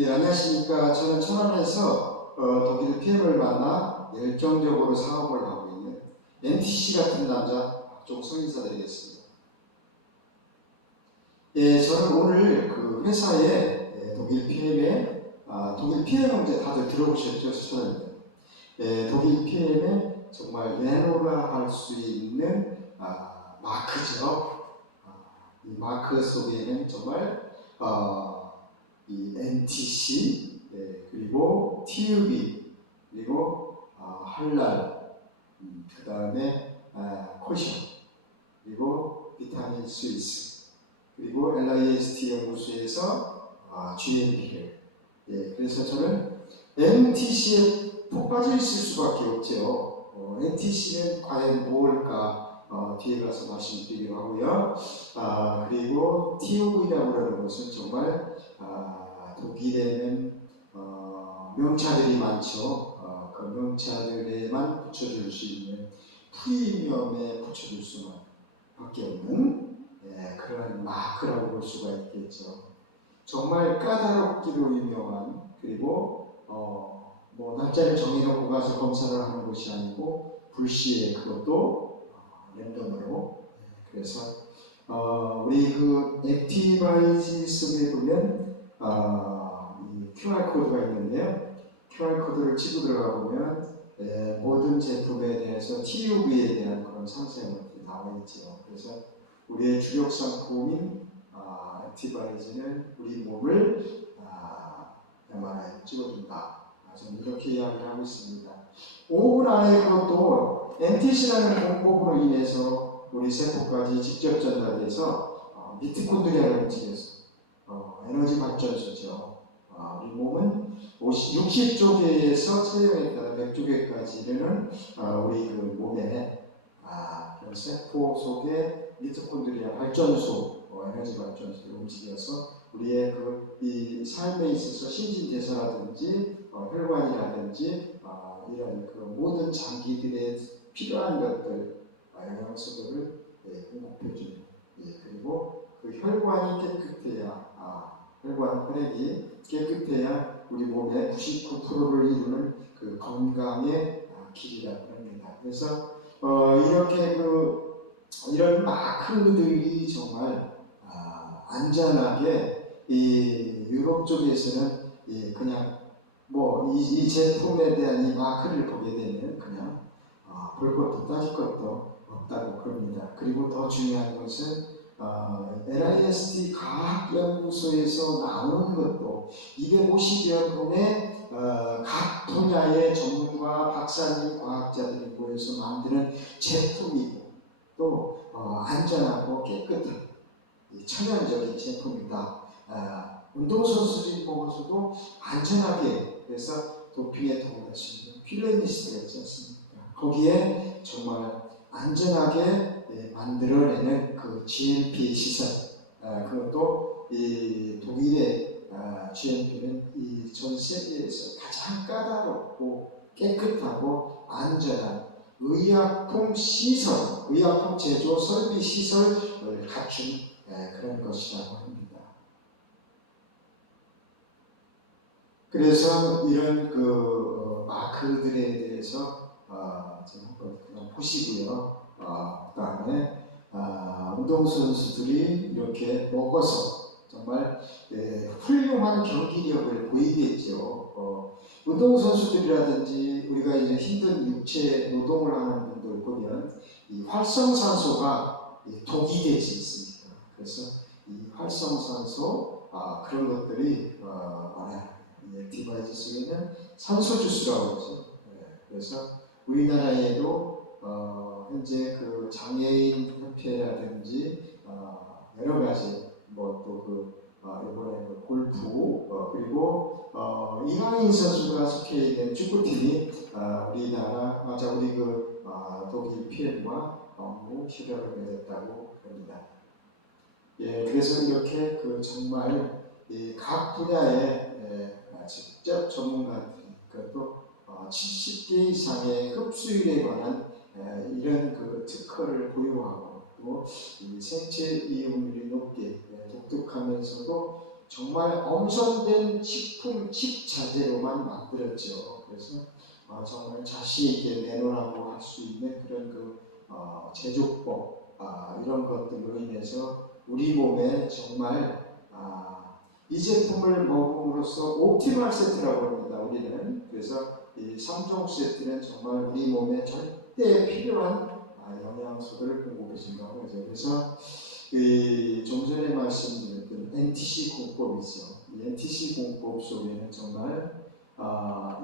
예, 안녕하십니까. 저는 천안에서 독일 PM을 만나 열정적으로 사업을 하고 있는 NTC 같은 남자 박종성 인사드리겠습니다. 예, 저는 오늘 그 회사에 독일 PM에 독일 PM은 이제 다들 들어보셨죠? 저는 독일 PM에 정말 내노라 할 수 있는 마크죠. 이 마크 속에는 정말 이 NTC 그리고 TUB 그리고 할랄 그 다음에 코션 그리고 비타민 스위스 그리고 LIST 연구소에서 GMP를 그래서 저는 NTC에 푹 빠져 있을 수밖에 없죠. NTC는 과연 뭘까? 뒤에 가서 말씀드리기로 하고요. 그리고 TUV라고 하는 것은 정말 독일에는 명차들이 많죠. 그 명차들에만 붙여줄 수 있는 프리미엄에 붙여줄 수만 밖에 없는 그런 마크라고 볼 수가 있겠죠. 정말 까다롭기로 유명한 그리고 뭐 날짜를 정해놓고 가서 검사를 하는 것이 아니고 불시에 그것도 랜덤으로 그래서 우리 그 액티바이지 속에 보면 이 QR 코드가 있는데요. QR 코드를 치고 들어가 보면 모든 제품에 대해서 TUV에 대한 그런 상세한 것들이 나와 있죠. 그래서 우리의 주력 상품인 액티바이즈는 우리 몸을 MRI 찍어준다. 저는 이렇게 이야기를 하고 있습니다. 5분 안에 그것도 NTC라는 공법으로 인해서 우리 세포까지 직접 전달돼서 미토콘드리아를 움직여서 에너지 발전소죠. 우리 몸은 60조 개에서 체형에 따라 100조 개까지 이르는 우리 그 몸에 그런 세포 속에 미토콘드리아 발전소, 에너지 발전소를 움직여서 우리의 이 삶에 있어서 신진대사라든지 혈관이라든지 이런 그 모든 장기들에 필요한 것들, 영양소들을 공급해주는 그리고 그 혈관이 깨끗해야 혈액이 깨끗해야 우리 몸의 99%를 이루는 그 건강의 길이라고 합니다. 그래서 이렇게 이런 마크들이 정말 안전하게 이 유럽 쪽에서는 그냥 뭐 이 제품에 대한 이 마크를 보게 되면 그냥 볼 것도 따질 것도 없다고 그럽니다. 그리고 더 중요한 것은 LIST 과학연구소에서 나오는 것도 250여 분의 각 분야의 전문가, 박사님, 과학자들이 모여서 만드는 제품이고 또 안전하고 깨끗한 천연적인 제품이다. 운동선수들이 먹어서도 안전하게 그래서 도핑에 도움될 수 있는 필레미스트가 있지 않습니까? 거기에 정말 안전하게 만들어내는 그 GMP 시설 그것도 이 독일의 GMP는 이 전 세계에서 가장 까다롭고 깨끗하고 안전한 의약품 시설, 의약품 제조 설비 시설을 갖춘 그런 것이라고 합니다. 그래서 이런 그 마크들에 대해서 한번 그냥 보시고요. 그다음에 운동선수들이 이렇게 먹어서 정말 훌륭한 경기력을 보이겠죠. 운동선수들이라든지 우리가 이제 힘든 육체 노동을 하는 분들 보면 이 활성산소가 독이 되지 있습니다. 그래서 이 활성산소 그런 것들이 액티바이즈 속에는 산소주스라고 하죠. 그래서 우리나라에도 현재 그 장애인 협회라든지 여러 가지 뭐 또 이번에 골프 그리고 이강인 선수가 속해 있는 축구팀이 우리나라 우리 독일 PM과 업무 협약을 맺었다고 합니다. 그래서 이렇게 정말 각 분야의 직접 전문가들이 그것도 70개 이상의 흡수율에 관한 이런 특허를 보유하고 또 생체 이용률이 높게 독특하면서도 정말 엄선된 식자재로만 만들었죠. 그래서 정말 자신 있게 내놓으라고 할 수 있는 그런 제조법 이런 것들로 인해서 우리 몸에 정말 이 제품을 먹음으로써 옵티멀 세트라고 합니다. 우리는 그래서 이 3종 세트는 정말 우리 몸에 절대 필요한 영양소들을 공급해 준다고 하죠. 그래서 좀 전에 말씀드렸던 NTC 공법이죠. 이 NTC 공법 속에는 정말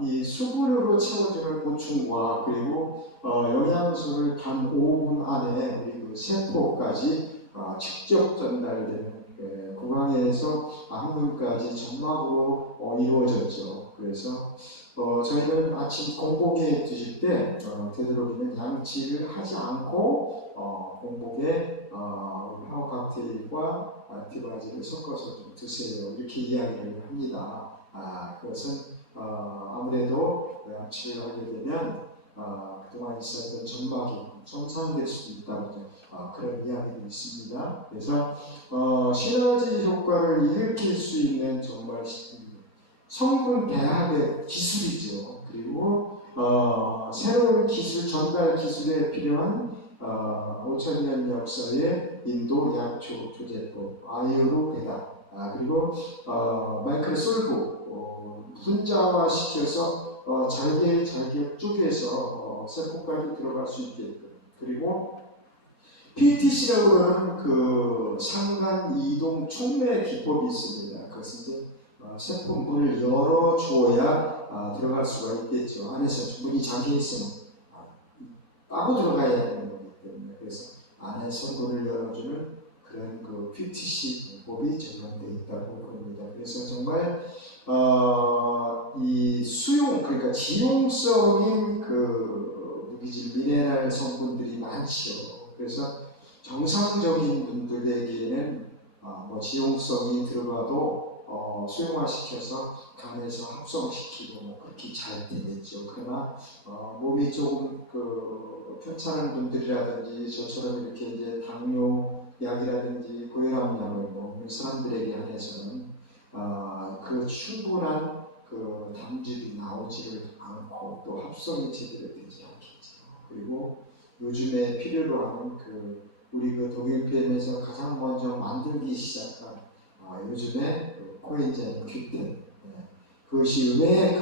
이 수분으로 채워주는 보충과 그리고 영양소를 단 5분 안에 우리 그 세포까지 직접 전달되는 구강에서 항문까지 점막으로 이루어졌죠. 그래서 저희는 아침 공복에 드실 때 되도록이면 양치를 하지 않고 공복에 파워 칵테일과 안티바이오틱을 섞어서 좀 드세요. 이렇게 이야기를 합니다. 그것은 아무래도 양치를 하게 되면 그동안 있었던 점막이 손상될 수도 있다고 그런 이야기도 있습니다. 그래서 시너지 효과를 일으킬 수 있는 정말 성분 배합의 기술이죠. 그리고 새로운 기술, 전달 기술에 필요한 5,000년 역사의 인도 약초 조제법, 아유르베다, 그리고 마이크로솔브 분자화 시켜서 잘게 쪼개서 세포까지 들어갈 수 있게끔, 그리고 PTC라고 하는 그 상간 이동 촉매 기법이 있습니다. 그것은 이제 세포 문을 열어주어야 들어갈 수가 있겠죠. 안에서 문이 잠겨 있으면 따고 들어가야 되는 거기 때문에, 그래서 안에서 문을 열어주는 그런 그 PTC 기법이 적용되어 있다고 봅니다. 그래서 정말 이 수용, 그러니까 지용성인 그 무기질 미네랄 성분들이 많죠. 그래서 정상적인 분들에게는 지용성이 들어가도 수용화시켜서 간에서 합성시키고 그렇게 잘 되겠죠. 그러나 몸이 조금 편찮은 분들이라든지 저처럼 이렇게 이제 당뇨 약이라든지 고혈압 약을 먹는 사람들에게 한해서는 그 충분한 그 담즙이 나오지를 않고 또 합성이 제대로 되지 않겠죠. 그리고 요즘에 필요로 하는 우리 독일 PM에서 가장 먼저 만들기 시작한 요즘에 코엔자임 Q10, 그것이 왜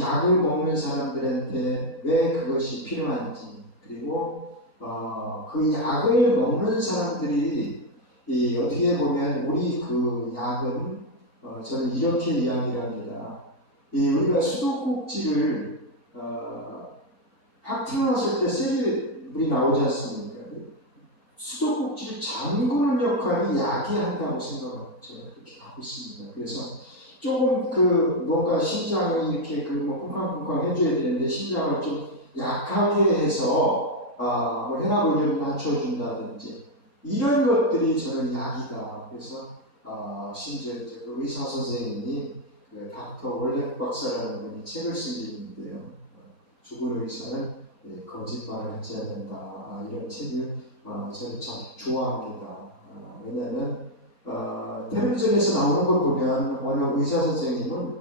약을 먹는 사람들한테 왜 그것이 필요한지, 그리고 그 약을 먹는 사람들이 어떻게 보면 우리 그 약은 저는 이렇게 이야기를 합니다. 우리가 수도꼭지를 확 태어났을 때 셀이 물이 나오지 않습니까? 수도꼭지를 잠그는 역할이 약이 한다고 저는 그렇게 갖고 있습니다. 그래서 조금 뭔가 심장을 이렇게 쿵쾅쿵쾅 해줘야 되는데 심장을 좀 약하게 해서 혈압을 좀 낮춰준다든지 이런 것들이 저는 약이다. 그래서 심지어 그 의사 선생님이 닥터 월렉 박사라는 분이 책을 쓴 게 있는데요. 죽은 의사는 거짓말을 하지 않는다. 이런 책을 저는 참 좋아합니다. 왜냐하면 텔레비전에서 나오는 걸 보면 어느 의사 선생님은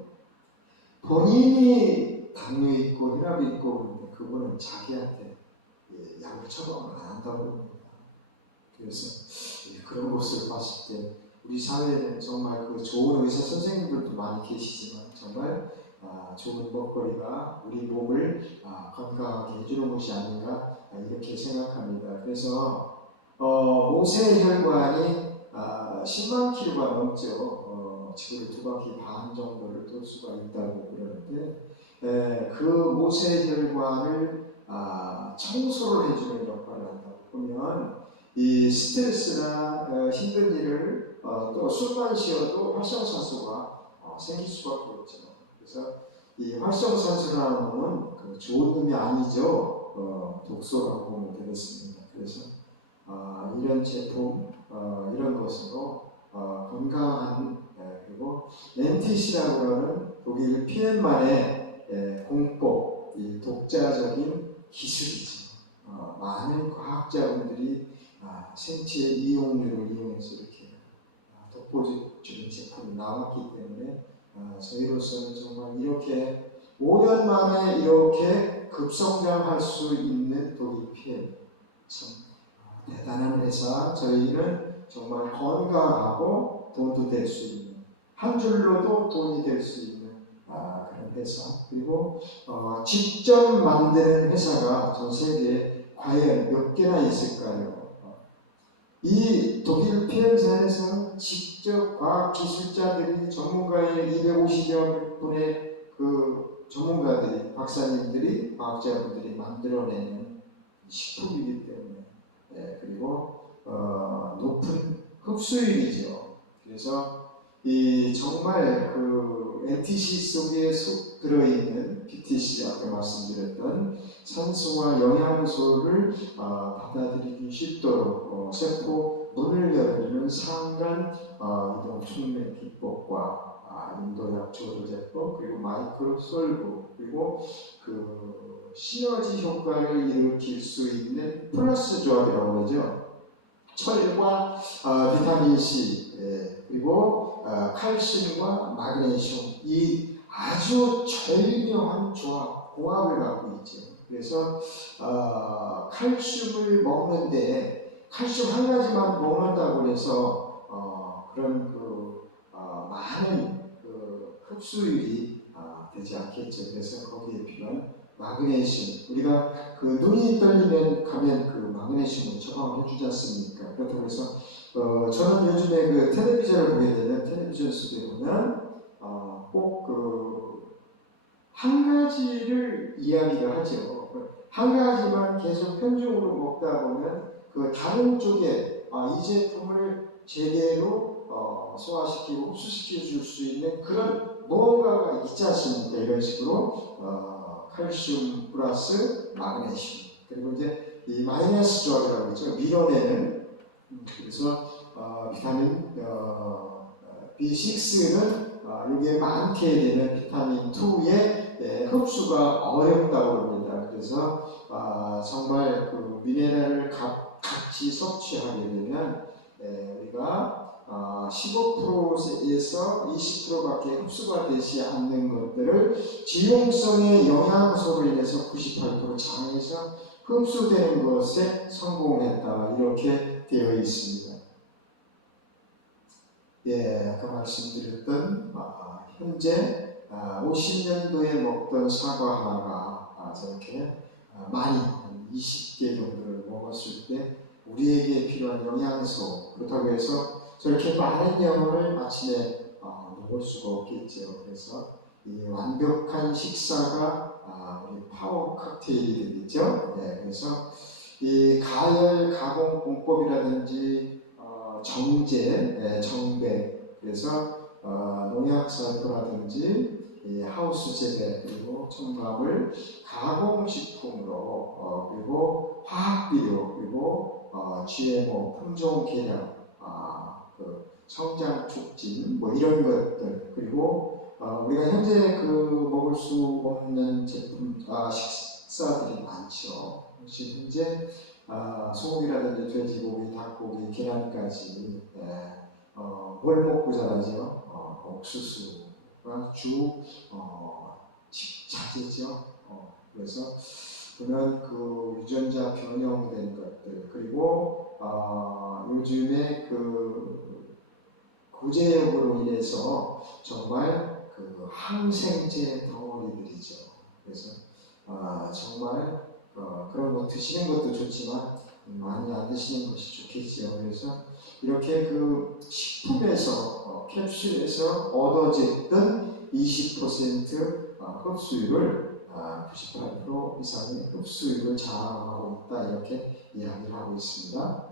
본인이 당뇨 있고 혈압이 있고 그런데 그분은 자기한테 약을 처방을 안 한다고 합니다. 그래서 그런 것을 봤을 때 우리 사회에는 정말 좋은 의사 선생님들도 많이 계시지만 정말 좋은 먹거리가 우리 몸을 건강하게 해주는 것이 아닌가 이렇게 생각합니다. 그래서 모세혈관이 10만 킬로가 넘죠. 지구를 2바퀴 반 정도를 돌 수가 있다고 그러는데 그 모세혈관을 청소를 해주는 역할을 한다고 보면 이 스트레스나 힘든 일을 또 술만 쉬어도 활성산소가 생길 수밖에 없죠. 그래서 이 활성산소라는 놈은 좋은 놈이 아니죠. 독소라고 보면 되겠습니다. 그래서 이런 제품, 이런 것으로 건강한 그리고 NTC라고 하는 독일 PM만의 공법, 이 독자적인 기술이죠. 많은 과학자분들이 생체 이용률을 이용해서 이렇게 돋보여주는 제품입니다. 나왔기 때문에 저희로서는 정말 이렇게 5년 만에 이렇게 급성장할 수 있는 독일 PM 참 대단한 회사. 저희는 정말 건강하고 돈도 될 수 있는, 한 줄로도 돈이 될 수 있는 그런 회사. 그리고 직접 만드는 회사가 전 세계에 과연 몇 개나 있을까요? 이 독일 PM사에서 직접 과학기술자들이, 전문가의 250여 분의 그 전문가들이, 박사님들이, 과학자분들이 만들어내는 식품이기 때문에, 그리고 높은 흡수율이죠. 그래서 이 정말 그 NTC 속에 들어있는 PTC, 아까 말씀드렸던 산소와 영양소를 받아들이기 쉽도록 세포 문을 열어주는 상간 이동 촉매 기법과 인도약 조절제법, 그리고 마이크로 솔브, 그리고 그 시너지 효과를 일으킬 수 있는 플러스 조합이라고 하죠. 철과 비타민 C, 그리고 칼슘과 마그네슘, 이 아주 절묘한 공합을 갖고 있죠. 그래서 칼슘을 먹는데, 칼슘 한 가지만 먹는다고 해서 그런 많은 흡수율이 되지 않겠죠. 그래서 거기에 필요한 마그네슘, 우리가 그 눈이 떨리면 가면 그 마그네슘을 처방을 해주지 않습니까? 그렇다고 해서 저는 요즘에 그 텔레비전을 보게 되면, 텔레비전 속에 보면 꼭 한 가지를 이야기를 하죠. 한 가지만 계속 편중으로 먹다 보면 그 다른 쪽에 이 제품을 제대로 소화시키고 흡수시켜 줄 수 있는 그런 무언가가 있지 않습니까? 이런 식으로 칼슘 플러스 마그네슘, 그리고 이제 이 마이너스 조합이라고 했죠. 밀어내는. 그래서 비타민 B6는 여기에 많게 되는 비타민 2의 흡수가 어렵다고 합니다. 그래서 정말 그 미네랄을 같이 섭취하게 되면 우리가 15%에서 20%밖에 흡수가 되지 않는 것들을 지용성의 영양소로 인해서 98% 장에서 흡수되는 것에 성공했다, 이렇게 되어 있습니다. 아까 말씀드렸던 현재 50년도에 먹던 사과 하나가 저렇게 많이 한 20개 정도를 먹었을 때 우리에게 필요한 영양소, 그렇다고 해서 저렇게 많은 양을 아침에 먹을 수가 없겠죠. 그래서 이 완벽한 식사가 우리 파워 칵테일이 되겠죠. 그래서 이 가열 가공 공법이라든지 정제, 정배, 그래서 농약살포라든지 하우스 재배, 그리고 첨가물, 가공식품으로, 그리고 화학비료, 그리고 GMO, 품종 개량, 그 성장 촉진, 뭐 이런 것들, 그리고 우리가 현재 먹을 수 없는 제품, 식사들이 많죠. 현재 소고기라든지 돼지고기, 닭고기, 계란까지 뭘 먹고 자라죠? 옥수수가 주 식자재죠. 그래서 보면 그 유전자 변형된 것들, 그리고 요즘에 그 구제역으로 인해서 정말 그 항생제 덩어리들이죠. 그래서 정말 그런 거 드시는 것도 좋지만 많이 안 드시는 것이 좋겠죠. 그래서 이렇게 그 식품에서 캡슐에서 얻어졌던 20% 흡수율을 98% 이상의 흡수율을 자랑하고 있다, 이렇게 이야기를 하고 있습니다.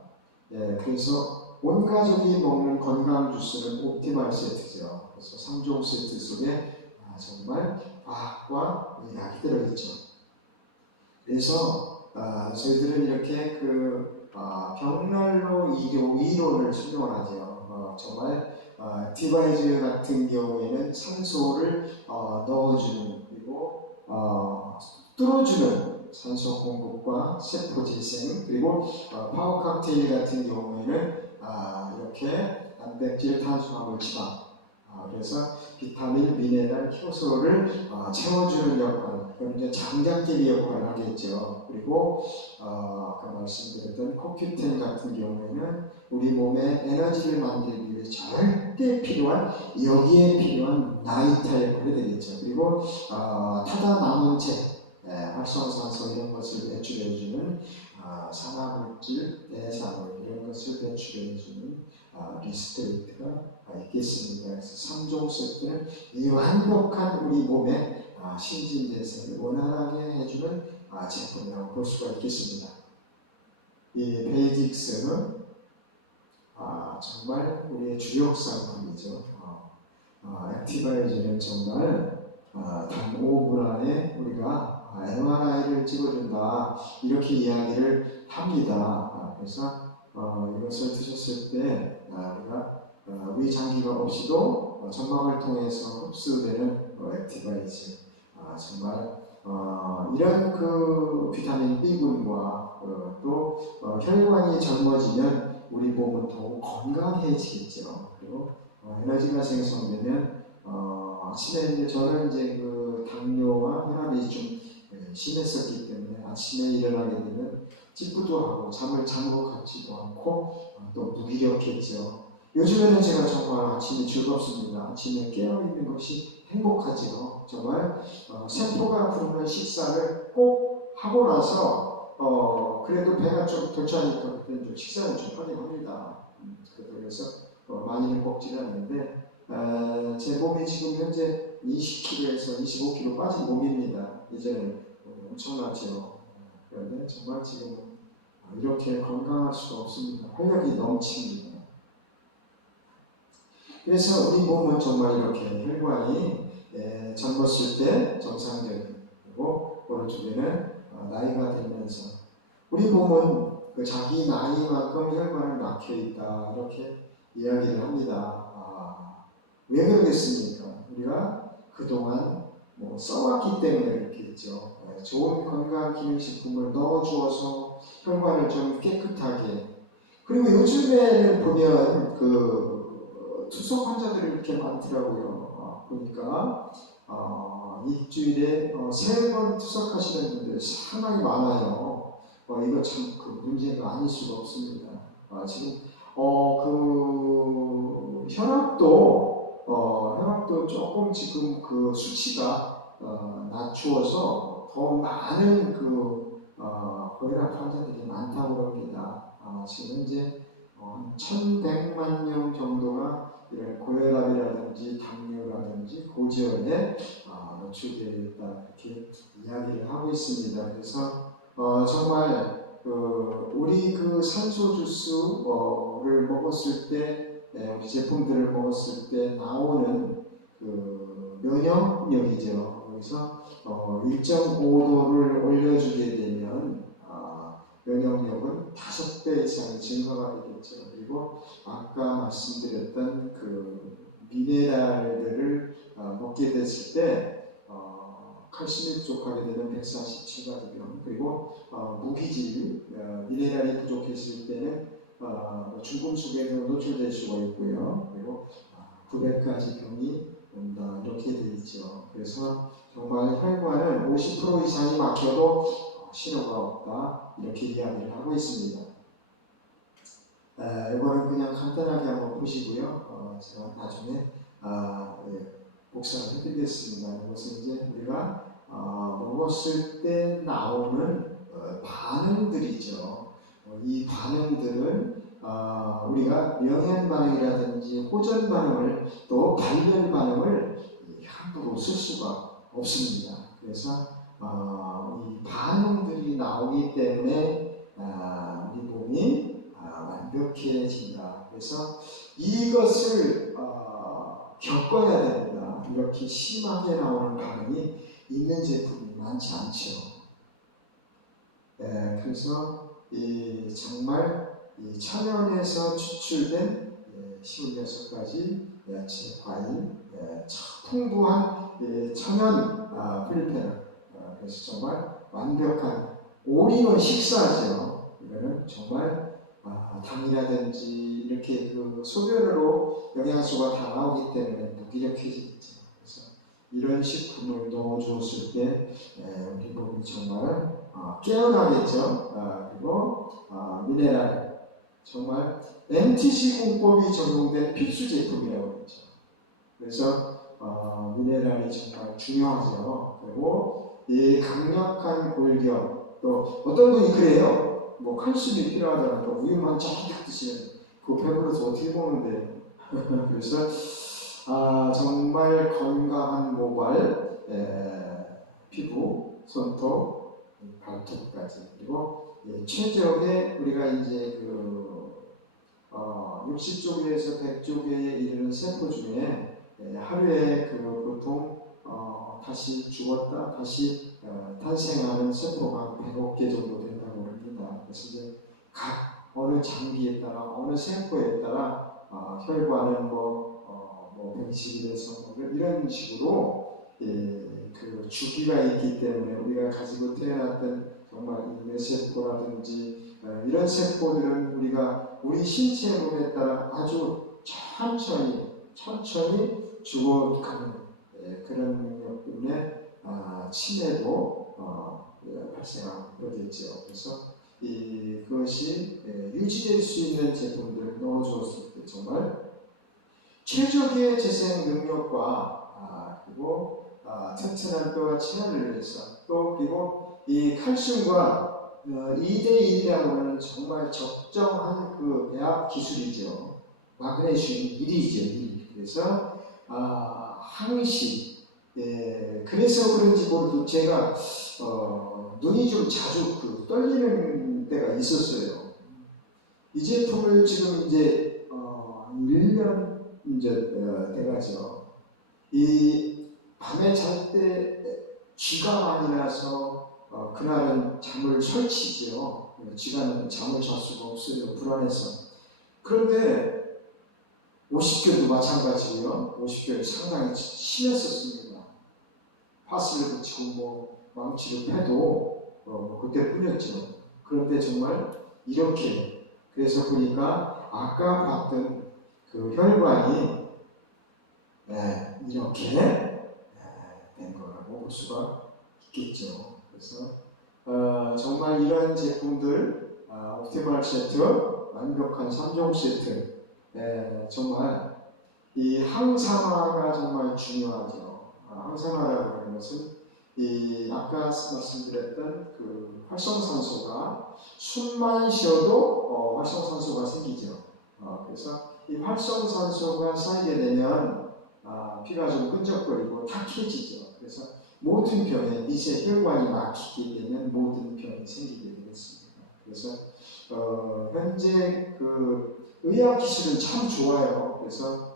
그래서 온 가족이 먹는 건강 주스는 옵티말 세트죠. 그래서 3종 세트 속에 정말 과학과 의학이 들어있죠. 그래서 저희들은 이렇게 벽난로 이론을 설명하죠. 정말 디바이즈 같은 경우에는 산소를 넣어주는, 그리고 뚫어주는 산소 공급과 세포 재생, 그리고 파워 칵테일 같은 경우에는 이렇게 단백질, 탄수화물, 지방, 그래서 비타민, 미네랄, 효소를 채워주는 역할, 그럼 이제 장작제비 역할을 하겠죠. 그리고 아까 말씀드렸던 코큐텐 같은 경우에는 우리 몸에 에너지를 만들기 위해 절대 필요한, 여기에 필요한 나이타 역할을 되겠죠. 그리고 타다 남은체, 활성산소 이런 것을 배출해주는 산화물질, 대사물 이런 것을 배출해주는 리스테이트가 있겠습니다. 그래서 3종 세트는 이 완벽한 우리 몸의 신진대사를 원활하게 해주는 제품이라고 볼 수가 있겠습니다. 이 베이직스는 정말 우리의 주력 상품이죠. 액티바이저는 정말 단 5분 안에 우리가 MRI를 찍어준다 이렇게 이야기를 합니다. 그래서 이것을 드셨을 때 우리가 위장기가 없이도 점막을 통해서 흡수되는 액티바이즈, 정말 이런 그 비타민 B군과 또 혈관이 젊어지면 우리 몸은 더욱 건강해지겠죠. 그리고 에너지가 생성되면 아침에 이제 저는 이제 그 당뇨와 혈압이 좀 심했었기 때문에 아침에 일어나게 되면 찌푸도 하고 잠을 잔 것 같지도 않고 또 무기력했죠. 요즘에는 제가 정말 아침이 즐겁습니다. 아침에 깨어있는 것이 행복하지요. 정말 세포가 부르는 식사를 꼭 하고 나서 그래도 배가 좀 돌짜니까 그때는 좀 식사를 좀 하긴 합니다. 그래서 많이는 먹지는 않는데 제 몸이 지금 현재 20kg에서 25kg 빠진 몸입니다. 이제는 엄청나죠. 그런데 정말 지금 이렇게 건강할 수가 없습니다. 활력이 넘칩니다. 그래서 우리 몸은 정말 이렇게 혈관이 젊었을 때 정상적이고 오른쪽에는 나이가 들면서 우리 몸은 그 자기 나이만큼 혈관을 막혀 있다 이렇게 이야기를 합니다. 왜 그러겠습니까? 우리가 그동안 써왔기 때문에 이렇게 했죠. 좋은 건강 기능식품을 넣어주어서 혈관을 좀 깨끗하게. 그리고 요즘에는 보면 그 투석 환자들이 이렇게 많더라고요. 보니까 일주일에 3번 투석하시는 분들 상당히 많아요. 이거 참 그 문제가 아닐 수가 없습니다. 지금 그 혈압도 조금 지금 그 수치가 낮추어서 더 많은 그 고혈압 환자들이 많다고 합니다. 지금 현재 1,100만 명 정도가 이런 고혈압이라든지 당뇨라든지 고지혈에 노출되어 있다 이렇게 이야기를 하고 있습니다. 그래서 정말 우리 그 산소 주스를 먹었을 때, 우리 제품들을 먹었을 때 나오는 그 면역력이죠. 여기서 1.5도를 올려주게 되면 면역력은 5배 이상 증가가 되겠죠. 그리고 아까 말씀드렸던 그 미네랄들을 먹게 됐을 때 칼슘이 부족하게 되면 147가지병, 그리고 무기질, 미네랄이 부족했을 때는 중금속에도 노출될 수가 있고요. 그리고 900가지 병이 온다 이렇게 되어 있죠. 그래서 정말 혈관은 50% 이상이 막혀도 신호가 없다 이렇게 이야기를 하고 있습니다. 이거는 그냥 간단하게 한번 보시고요. 제가 나중에 복사를 해드리겠습니다. 이것은 이제 우리가 먹었을 때 나오는 반응들이죠. 이 반응들은 우리가 명현 반응이라든지 호전 반응을 또 발열 반응을 함부로 쓸 수가 없습니다. 그래서 이 반응들이 나오기 때문에 우리 몸이 완벽해진다. 그래서 이것을 겪어야 됩니다. 이렇게 심하게 나오는 반응이 있는 제품이 많지 않죠. 그래서 정말 이 천연에서 추출된 26가지 야채, 과일, 풍부한 천연 플리페놀, 그래서 정말 완벽한 올인원 식사죠. 이거는 정말 당이라든지 이렇게 그 소변으로 영양소가 다 나오기 때문에 무기력해지겠죠. 그래서 이런 식품을 넣어주었을 때 우리 몸이 정말 깨어나겠죠. 그리고 미네랄 정말 MTC 공법이 적용된 필수 제품이라고 그러죠. 그래서 미네랄이 정말 중요하죠. 그리고 이 강력한 골격, 또 어떤 분이 그래요. 뭐 칼슘이 필요하다고 우유만 쫙 드시는 그거 배불러서 어떻게 먹는데요. 그래서 정말 건강한 모발, 피부, 손톱, 발톱까지 그리고 최적의 우리가 이제 60조개에서 100조개에 이르는 세포 중에 하루에 보통 다시 죽었다 다시 탄생하는 세포가 100억 개 정도 된다고 합니다. 그래서 이제 각 어느 장기에 따라 어느 세포에 따라 혈관은 뭐 120일에서 이런 식으로 그 주기가 있기 때문에 우리가 가지고 태어났던 정말 뇌세포라든지 이런 세포들은 우리 신체 몸에 따라 아주 천천히 죽어가는 그런 능력 때문에 치매도 발생하고 그러겠죠. 그래서 그것이 유지될 수 있는 제품들을 넣어주었을 때 정말 최적의 재생 능력과 그리고 튼튼한 뼈와 치아를 위해서 또 그리고 이 칼슘과 2대1이라고 하는 정말 적정한 그 배합 기술이죠. 마그네슘 1이죠. 그래서 항시 그래서 그런지 모르도 제가 눈이 좀 자주 떨리는 때가 있었어요. 이 제품을 지금 이제 1년 이제 돼가죠. 이 밤에 잘 때 쥐가 많이 나서 그날은 잠을 설치죠. 쥐가 잠을 잘 수가 없어요. 불안해서. 그런데 50견도 마찬가지고요. 50견이 상당히 심했었습니다. 파스를 붙이고 망치를 패도 그때뿐이었죠. 그런데 정말 이렇게 그래서 보니까 아까 봤던 그 혈관이 이렇게 된 거라고 볼 수가 있겠죠. 그래서 정말 이런 제품들 옵티멀 세트, 완벽한 3종 세트 정말 이 항산화가 정말 중요하죠. 항산화라고 하는 것은 아까 말씀드렸던 그 활성산소가 숨만 쉬어도 활성산소가 생기죠. 그래서 이 활성산소가 쌓이게 되면 피가 좀 끈적거리고 탁해지죠. 그래서 모든 병에 미세 혈관이 막히게 되면 모든 병이 생기게 되겠습니다. 그래서 현재 그 의학 기술은 참 좋아요. 그래서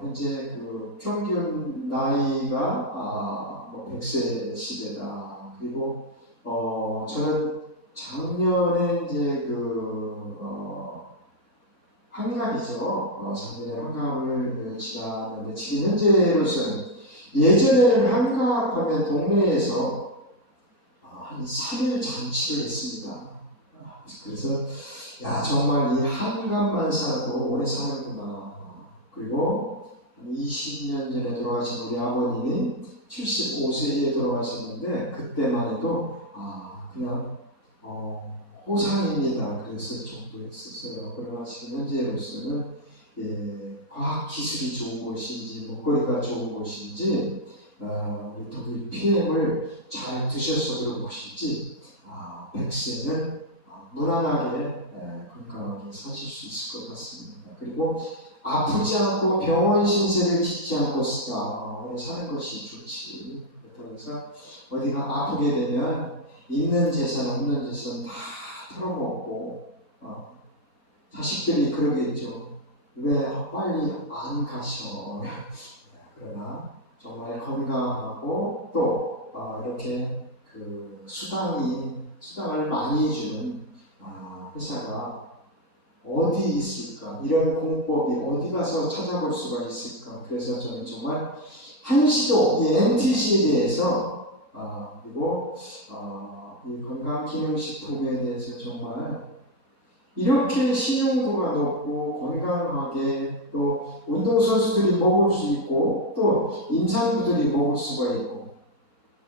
현재 그 평균 나이가 100세 시대다. 그리고 저는 작년에 이제 환갑이죠. 작년에 환갑을 지났는데 지금 현재로서는 예전에는 환갑하면 동네에서 한 3일 잔치를 했습니다. 그래서 정말 이 환갑만 살아도 오래 사는구나. 그리고 20년 전에 돌아가신 우리 아버님이 75세에 돌아가셨는데 그때만 해도 그냥 호상입니다. 그랬을 정도였었어요. 그러나 지금 현재로서는 과학 기술이 좋은 것인지 먹거리가 좋은 것인지 우리 독일 PM을 잘 드셔서 그런 것인지 100세는 무난하게 건강하게 사실 수 있을 것 같습니다. 그리고 아프지 않고 병원 신세를 짓지 않고 오래 사는 것이 좋지. 그렇다고 해서 어디가 아프게 되면 있는 재산 없는 재산 다 털어먹고 자식들이 그러겠죠. 왜 빨리 안 가셔. 그러나 정말 건강하고 또 이렇게 그 수당을 많이 주는 회사가 어디 있을까? 이런 공법이 어디 가서 찾아볼 수가 있을까? 그래서 저는 정말 한시도 이 MTC에 대해서 그리고 이 건강기능식품에 대해서 정말 이렇게 신용도가 높고 건강하게 또 운동선수들이 먹을 수 있고 또 임산부들이 먹을 수가 있고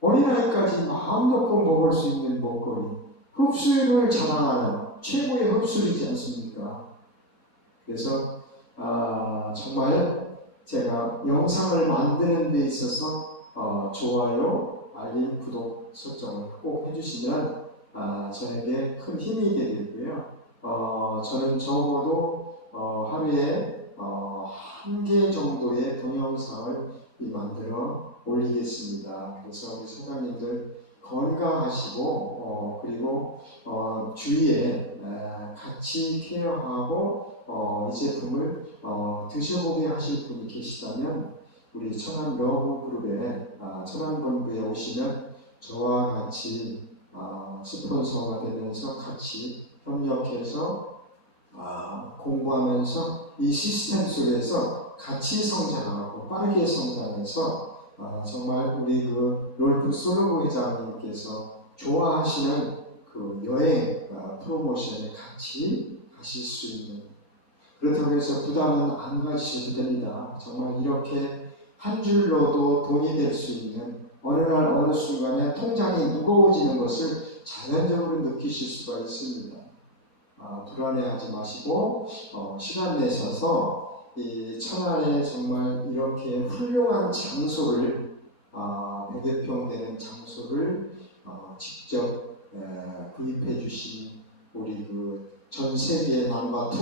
어린아이까지 마음 놓고 먹을 수 있는 먹거리, 흡수율을 자랑하는 최고의 흡수이지 않습니까? 그래서 정말 제가 영상을 만드는 데 있어서 좋아요, 알림, 구독 설정을 꼭 해주시면 저에게 큰 힘이 되겠고요. 저는 적어도 하루에 한 개 정도의 동영상을 만들어 올리겠습니다. 그래서 우리 성도님들 건강하시고 그리고 주위에 같이 케어하고 이 제품을 드셔보게 하실 분이 계시다면 우리 천안 러브 그룹의 천안본부에 오시면 저와 같이 스폰서가 되면서 같이 협력해서 공부하면서 이 시스템 속에서 같이 성장하고 빠르게 성장해서 정말 우리 그 롤프 솔로브 회장님께서 좋아하시는 그 여행 프로모션에 같이 가실 수 있는, 그렇다고 해서 부담은 안 가지셔도 됩니다. 정말 이렇게 한 줄로도 돈이 될 수 있는 어느 날 어느 순간에 통장이 무거워지는 것을 자연적으로 느끼실 수가 있습니다. 불안해하지 마시고 시간 내셔서 이 천안에 정말 이렇게 훌륭한 장소를 100여 평 되는 장소를 직접 구입해 주신 우리 그 전 세계 넘버 2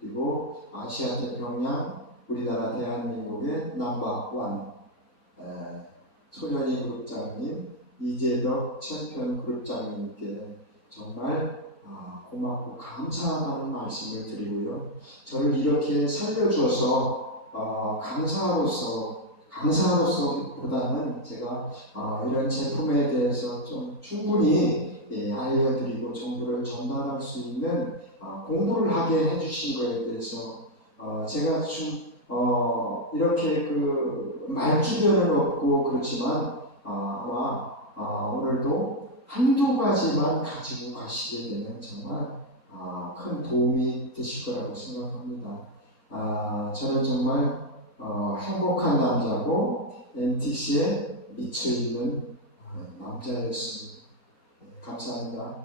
그리고 아시아 태평양 우리나라 대한민국의 넘버 1 소련이 그룹장님 이재덕 챔피언 그룹장님께 정말 고맙고 감사하다는 말씀을 드리고요. 저를 이렇게 살려주어서 강사로서보다는 제가 이런 제품에 대해서 좀 충분히 알려드리고 정보를 전달할 수 있는 공부를 하게 해주신 것에 대해서 제가 좀 이렇게 그 말주변은 없고 그렇지만 아마 오늘도 한두 가지만 가지고 가시게 되면 정말 큰 도움이 되실 거라고 생각합니다. 저는 정말 행복한 남자고 NTC에 미쳐있는 남자였습니다. 감사합니다.